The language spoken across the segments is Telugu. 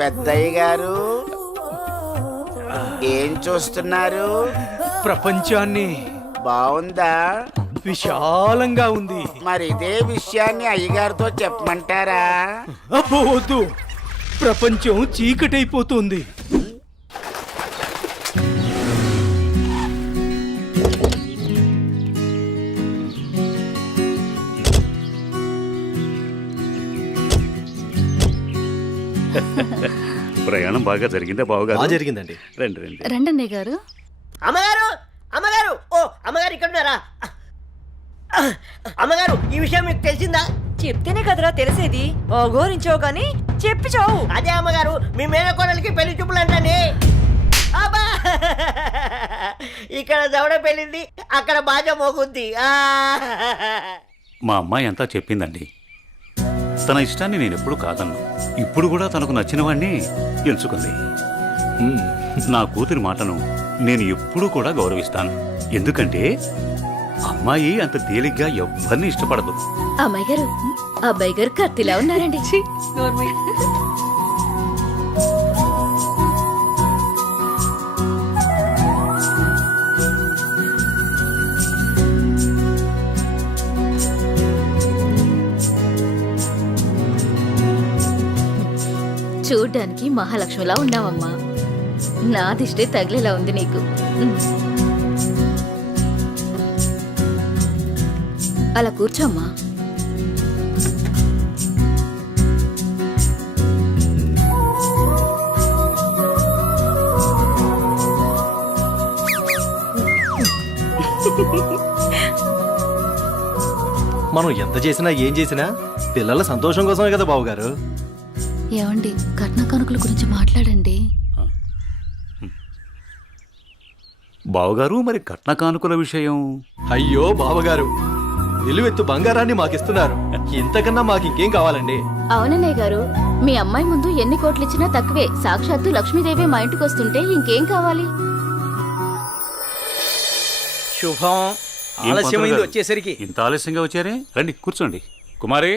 పెద్దయ్య గారు ఏం చూస్తున్నారు? ప్రపంచాన్ని. బాగుందా? విశాలంగా ఉంది. మరి ఇదే విషయాన్ని అయ్యగారితో చెప్పమంటారా? అబ్బో వద్దు, ప్రపంచం చీకటైపోతుంది. ప్రయాణం బాగా జరిగిందా బావగారు? జరిగిందండి. రండి రండి. రండన్నయ్య గారు. అమ్మగారు, అమ్మగారు, ఓ అమ్మగారు ఇక్కడ ఉన్నారా? అమ్మగారు, ఈ విషయం మీకు తెలిసిందా? చెప్తేనే కదరా తెలిసేది. ఓఘోరించో గాని చెప్పి చావు. అదే అమ్మగారు, మీ మేనకోడలికి పెళ్లి చూపులు అంటండి. అబ్బా, ఇక్కడ దవడ పెళ్ళింది, అక్కడ బాజ మోగుద్ది. మా అమ్మాయి అంతా చెప్పిందండి. తన ఇష్టాన్ని నేను ఎప్పుడు కాదన్ను. ఇప్పుడు కూడా తనకు నచ్చిన వాడిని ఎంచుకుంది. నా కూతురి మాటను నేను ఎప్పుడూ కూడా గౌరవిస్తాను. ఎందుకంటే అమ్మాయి అంత తేలిగ్గా ఎవ్వరిని ఇష్టపడదు. అమ్మాయి గారు, అబ్బాయి గారు కత్తిలా ఉన్నారండి. చూడ్డానికి మహాలక్ష్మిలా ఉన్నావమ్మా. నా దిష్టే తగిలేలా ఉంది నీకు. అలా కూర్చోమ్మా. మనం ఎంత చేసినా ఏం చేసినా పిల్లల సంతోషం కోసమే కదా బావగారు. ఏమండి, కట్న కానుకల గురించి మాట్లాడండి. బావగారు, మరి కట్న కానుకల విషయం? అయ్యో బావగారు, నిలువెత్తు బంగారాన్ని మాకిస్తున్నారు. ఇంతకన్నా మాకు ఇంకేం కావాలండి? అవునన్నయ్య గారు, మీ అమ్మాయి ముందు ఎన్ని కోట్లు ఇచ్చినా తక్కువే. సాక్షాత్తు లక్ష్మీదేవి మా ఇంటికి వస్తుంటే ఇంకేం కావాలి? శుభం. ఆలస్యమైంది వచ్చేసరికి. ఇంత ఆలస్యంగా వచ్చారే? రండి కూర్చోండి. కుమారి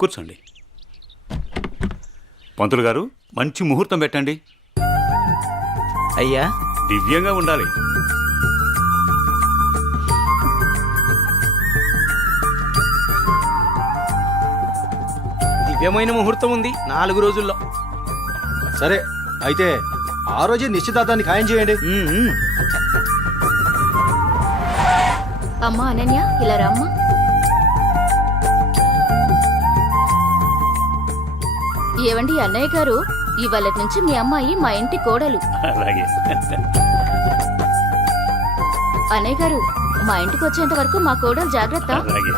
కూర్చోండి. పంతులు గారు, మంచి ముహూర్తం పెట్టండి. అయ్యా, దివ్యంగా ఉండాలి. దివ్యమైన ముహూర్తం ఉంది 4 రోజుల్లో. సరే అయితే ఆ రోజే నిశ్చితార్థాన్ని ఖాయం చేయండి. అమ్మా అనన్య, ఇలా రామ్మా. ఏవండి అన్నయ్య గారు, ఇవాళ నుంచి మీ అమ్మాయి మా ఇంటి కోడలు. అలాగే. అన్నయ్య గారు, మా ఇంటికి వచ్చేంత వరకు మా కోడలు జాగ్రత్త. అలాగే.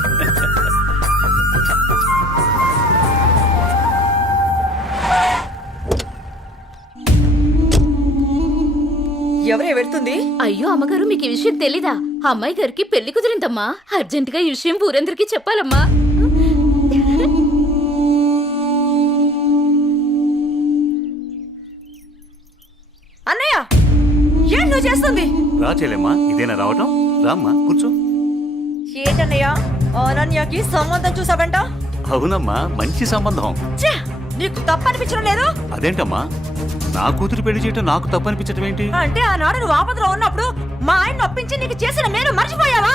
ఎవరే వెళ్తుంది? అయ్యో అమ్మగారు, మీకు ఈ విషయం తెలీదా? అమ్మాయి గారికి పెళ్లి కుదిరిందమ్మా. అర్జెంటుగా ఈ విషయం ఊరందరికీ చెప్పాలమ్మా. అన్నయ్య, ఏం నువ్వు చేస్తుంది? రా చెల్లెమ్మా, ఇదేనా రావటం? రామ్మా కూర్చో. ఏంటన్నయ్య, అనన్యకి సంబంధం చూసావంట? అవునమ్మా, మంచి సంబంధం. ఛే, నీకు తప్పనిపించడం లేదు? అదేంటమ్మా, నా కూతురు పెళ్లి చేయటం నాకు తప్పనిపించటం ఏంటి? అంటే ఆనాడు నువ్వు ఆపదలో ఉన్నప్పుడు మా ఆయన ఒప్పించి నీకు చేసిన మేలు మర్చిపోయావా?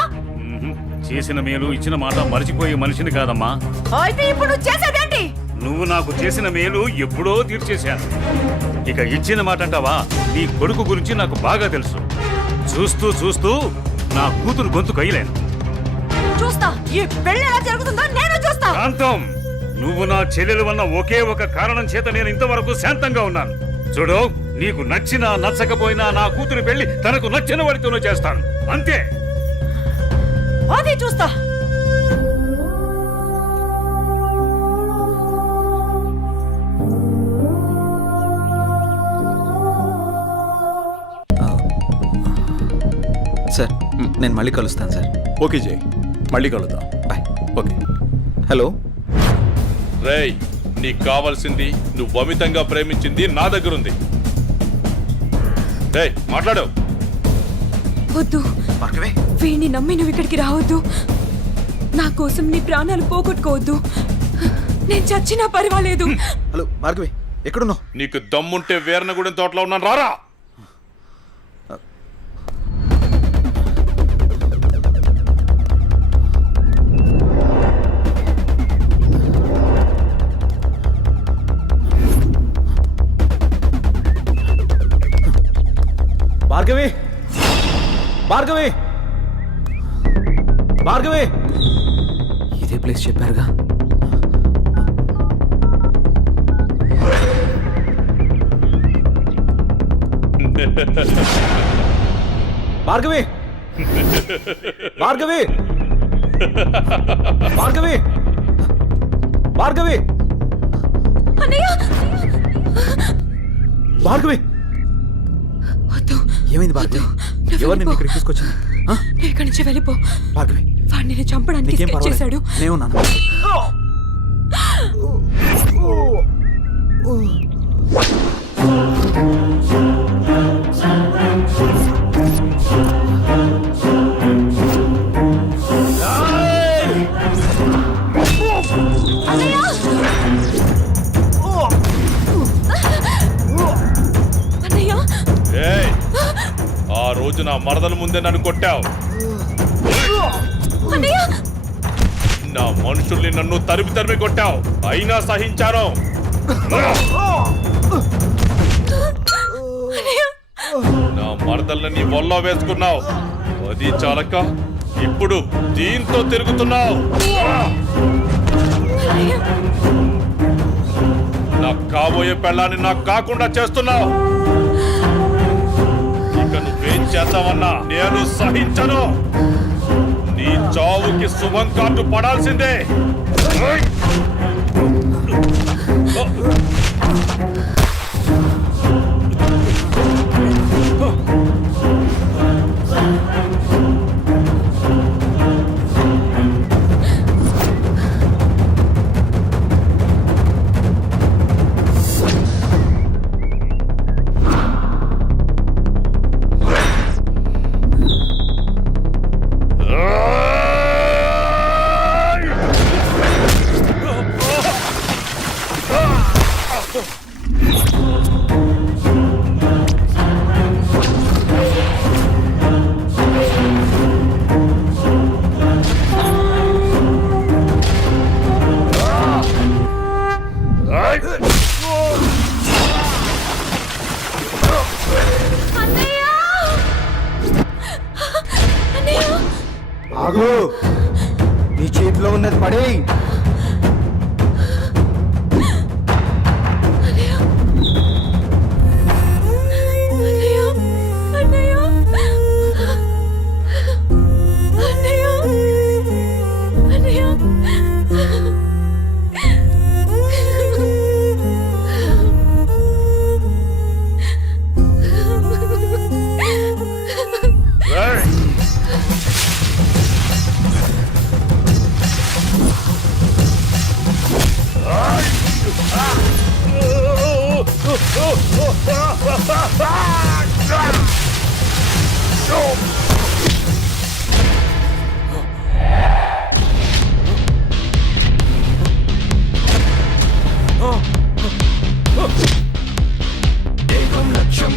చేసిన మేలు ఇచ్చిన మాట మర్చిపోయే మనిషిని కాదమ్మా. అయితే ఇప్పుడు నువ్వు చేసేదేంటి? నువ్వు నాకు చేసిన మేలు ఎప్పుడో తీర్చేశాను. ఇక ఇచ్చిన మాట అంటావా? నీ కొడుకు గురించి నాకు బాగా తెలుసు. చూస్తూ చూస్తూ నా కూతురు గొంతు కయ్యలేను. చూస్తా, ఈ పెళ్లి ఎలా జరుగుతుందో నేను చూస్తా. శాంతం, నువ్వు నా చెల్లెలు వన్న ఒకే ఒక కారణం చేత నేను ఇంతవరకు శాంతంగా ఉన్నాను. చూడు, నీకు నచ్చినా నచ్చకపోయినా నా కూతురు పెళ్లి తనకు నచ్చిన వాడితోనూ చేస్తాను, అంతే. అది చూస్తా. సార్, నేను మళ్ళీ కలుస్తాను సార్. ఓకే జై, మళ్ళీ కలుద్దాం. బాయ్. ఓకే. హలో. రేయ్, నీకు కావాల్సింది నువ్వు అమితంగా ప్రేమించింది నా దగ్గరుంది. రేయ్, మాట్లాడు. వద్దు, వీడిని నమ్మి నువ్వు ఇక్కడికి రావద్దు. నా కోసం నీ ప్రాణాలు పోగొట్టుకోవద్దు. నేను చచ్చినా పర్వాలేదు. హలో భార్గవి, ఎక్కడున్నావు? నీకు దమ్ముంటే వీరనగూడెం తోటలో ఉన్నాను, రారా. భార్గవి, భార్గవి, భార్గవి. ఇదే ప్లేస్ చెప్పారుగా. భార్గవి, భార్గవి, భార్గవి, భార్గవి, అన్నయ్య, భార్గవి. వద్దు. ఏమైంది భార్గవి? నువ్వు ఎవరు నిన్ను వెళ్ళిపో. ఇక్కడికి తీసుకొచ్చింది? నువ్వు ఇక్కడి నుంచి వెళ్ళిపో. భార్గవి, వాడిని నేను చంపడానికి నీకేం స్కెచ్ చేశాడు. పర్వాలేదు, నేను ఉన్నాను. అన్నయ్య, ఏయ్, ఆ రోజు నా మరదల ముందే నన్ను కొట్టావు. అన్నయ్య, నా మనుషుల్ని నన్ను తరిమి తరిమి కొట్టావు, అయినా సహించాను. నా మరదల్ని నీ ఒళ్ళో వేసుకున్నావు, అది చాలక ఇప్పుడు దీంతో తిరుగుతున్నావు. నాకు కాబోయే పెళ్ళాన్ని నాకు కాకుండా చేస్తున్నావు. ఇక నువ్వేం చేస్తావన్నా నేను సహించను. నీ చావుకి శుభం కార్డు పడాల్సిందే. ఆగు, నీ చేతిలో ఉన్నది పడే. ఏకం లక్ష్యం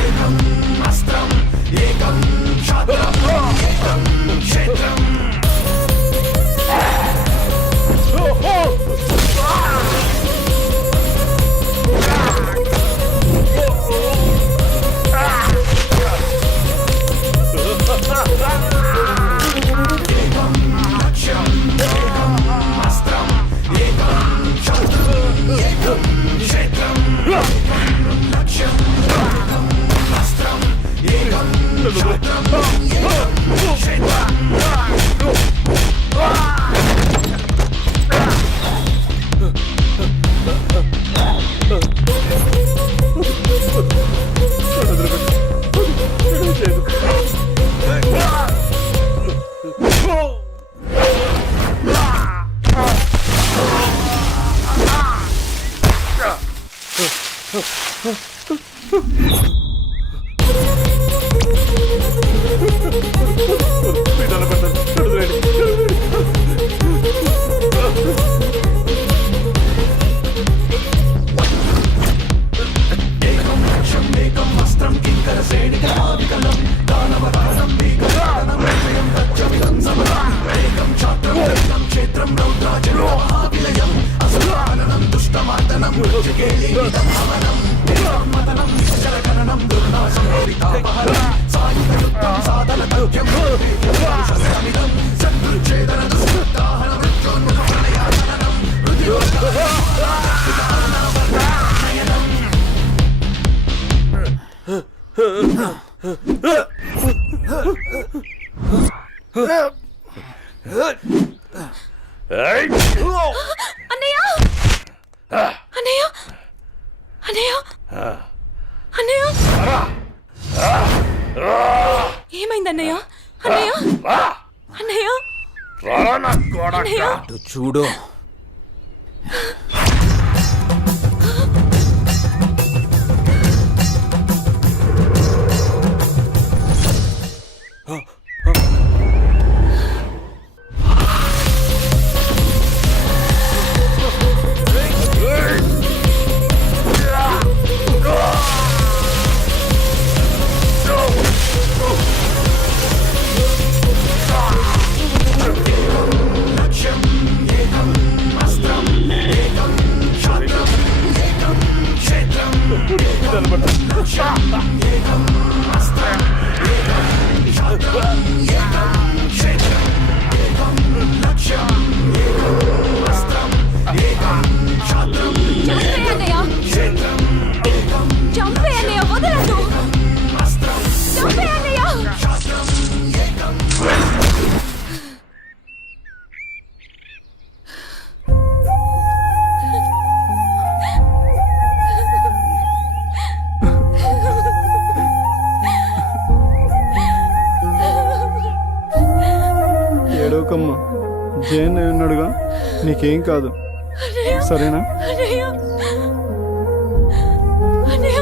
ఏకం అస్త్రం ఏకం శాతం అన్నయ్య అన్నయ్య అన్నయ్య అన్నయ్య ఏమైంది అన్నయ్య అన్నయ్య అన్నయ్య అన్నయ్య అటు చూడు. చంపే అన్నయ్య వదలదు చంపే అన్నయ్య ఏడవకమ్మా, జైన్ ఉన్నాడుగా, నీకేం కాదు, సరేనా? అన్నయ్య అన్నయ్య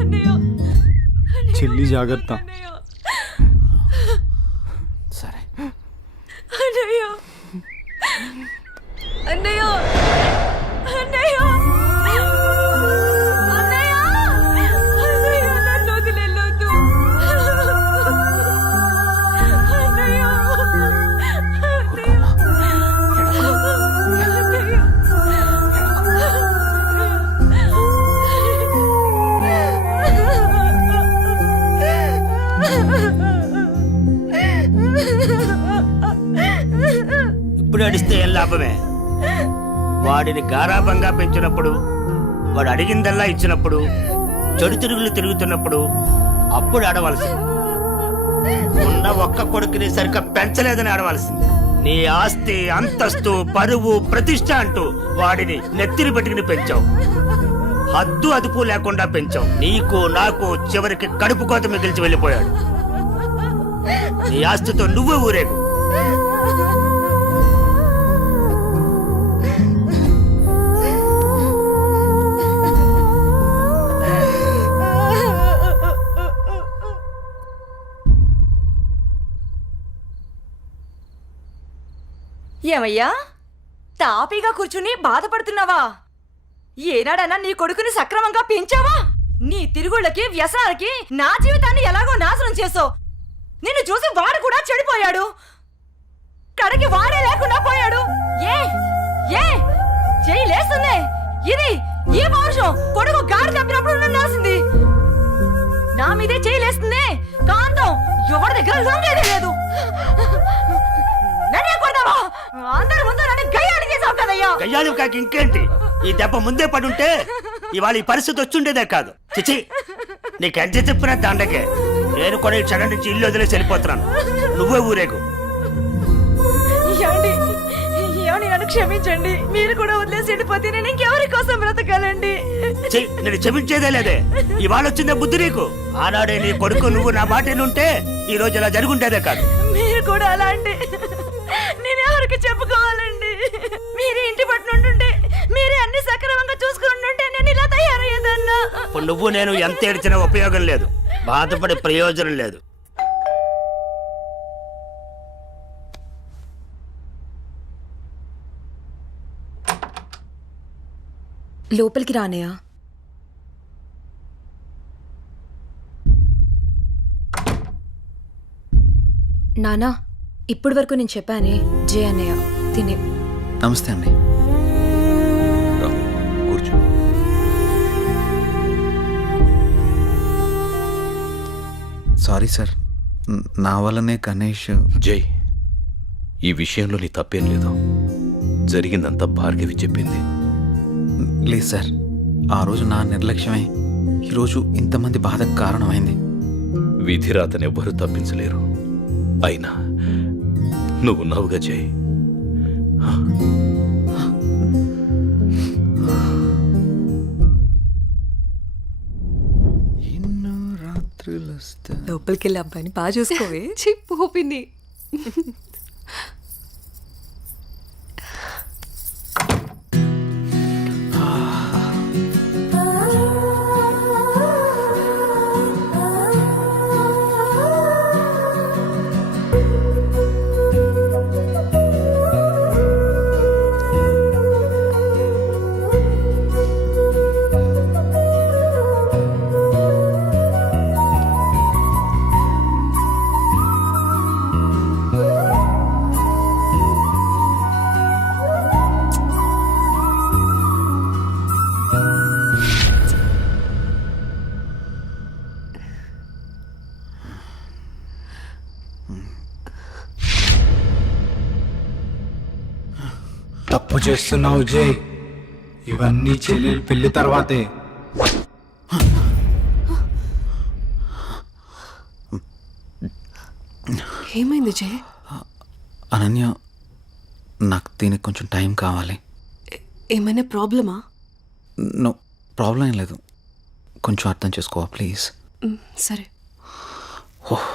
అన్నయ్య చెల్లి జాగ్రత్త. సరే. అన్నయ్య అన్నయ్య అన్నయ్య అన్నయ్య అన్నయ్య నన్ను వదిలేయొద్దు అన్నయ్య ఇప్పుడు అడిస్తే ఏం లాభమే? వాడిని గారాబంగా పెంచినప్పుడు, వాడు అడిగిందల్లా ఇచ్చినప్పుడు, చెడు తిరుగులు తిరుగుతున్నప్పుడు అప్పుడు ఆడవలసింది. ఉన్న ఒక్క కొడుకుని సరిగ్గా పెంచలేదని ఆడవలసింది. నీ ఆస్తి, అంతస్తు, పరువు, ప్రతిష్ట అంటూ వాడిని నెత్తిని పెట్టుకుని పెంచావు. హద్దు అదుపు లేకుండా పెంచావు. నీకు నాకు చివరికి కడుపు కోత మిగిల్చి వెళ్ళిపోయాడు. నీ ఆస్తితో నువ్వే ఊరేగు. ఏమయ్యా తాపీగా కూర్చుని బాధపడుతున్నావా? ఏనాడన్నా నీ కొడుకుని సక్రమంగా పెంచావా? నీ తిరుగుళ్ళకి వ్యసనాలకి నా జీవితాన్ని ఎలాగో నాశనం చేసావు. నిన్ను చూసి వాడు కూడా చెడిపోయాడు. కడకి వాడే లేకుండా పోయాడు. ఏ ఏ చెయ్యి లేస్తుంది. ఇది ఈ పౌరుషం కొడుకు గాడి తప్పినప్పుడు ఉండాల్సింది. నా మీదే చెయ్యి లేస్తుంది. కాంతం ఎవరి దగ్గర లొంగేదే లేదు. నన్నే కొడతావా? అందరి ముందు నన్ను గయ్యాలి చేసావు కదయ్యా. గయ్యాలి కాక ఇంకేంటి? ఈ దెబ్బ ముందే పడుంటే ఇవాళ ఈ పరిస్థితి వచ్చుండేదే కాదు. చిచి, నీకెంత చెప్పినా దండకే. నేను కూడా ఈ క్షణం నుంచి ఇల్లు వదిలేసి వెళ్ళిపోతున్నాను. నువ్వే ఊరేగు. ఏమండి నన్ను క్షమించండి. మీరు కూడా వదిలేసి వెళ్ళిపోతే నేను ఇంకెవరి కోసం బ్రతకాలండి? నేను క్షమించేదే లేదే. ఇవాళ వచ్చిందే బుద్ధి నీకు. ఆనాడే నీ కొడుకు నువ్వు నా మాట ఉంటే ఈ రోజు ఇలా జరుగుంటేదే కాదు. మీరు కూడా అలా అంటే నేను ఎవరికి చెప్పుకోవాలండి? మీరే ఇంటి పట్టునుంటుంటే, మీరే అన్ని సక్రమంగా చూసుకుంటుంటే నేను ఇలా తయారయ్యేదన్నా. ఇప్పుడు నువ్వు నేను ఎంత ఏడ్చినా ఉపయోగం లేదు. బాధపడే ప్రయోజనం లేదు. లోపలికి రానయ్యా. నానా, ఇప్పటి వరకు నేను చెప్పానే జే అన్నయ్య తినే. నమస్తే అండి. సారీ సార్, నా వల్లనే గణేష్. జై, ఈ విషయంలో నీ తప్పేం లేదు. జరిగిందంతా భార్గవి చెప్పింది. లేదు సార్, ఆ రోజు నా నిర్లక్ష్యమే ఈరోజు ఇంతమంది బాధకు కారణమైంది. విధిరాతనెవ్వరూ తప్పించలేరు. అయినా నువ్వున్నావుగా జై. ఎన్నో రాత్రులు లోపలికి వెళ్ళి అబ్బాయిని బాగా చూసుకోవే. చెప్పు పిన్ని. తప్పు చేస్తున్నావు జై. ఇవన్నీ చెల్లెలు పెళ్లి తర్వాతే. ఏమైంది జై? అనన్య, నాకు దీనికి కొంచెం టైం కావాలి. ఏమైనా ప్రాబ్లమా? నో ప్రాబ్లం ఏం లేదు, కొంచెం అర్థం చేసుకోవా ప్లీజ్. సరే. ఓహ్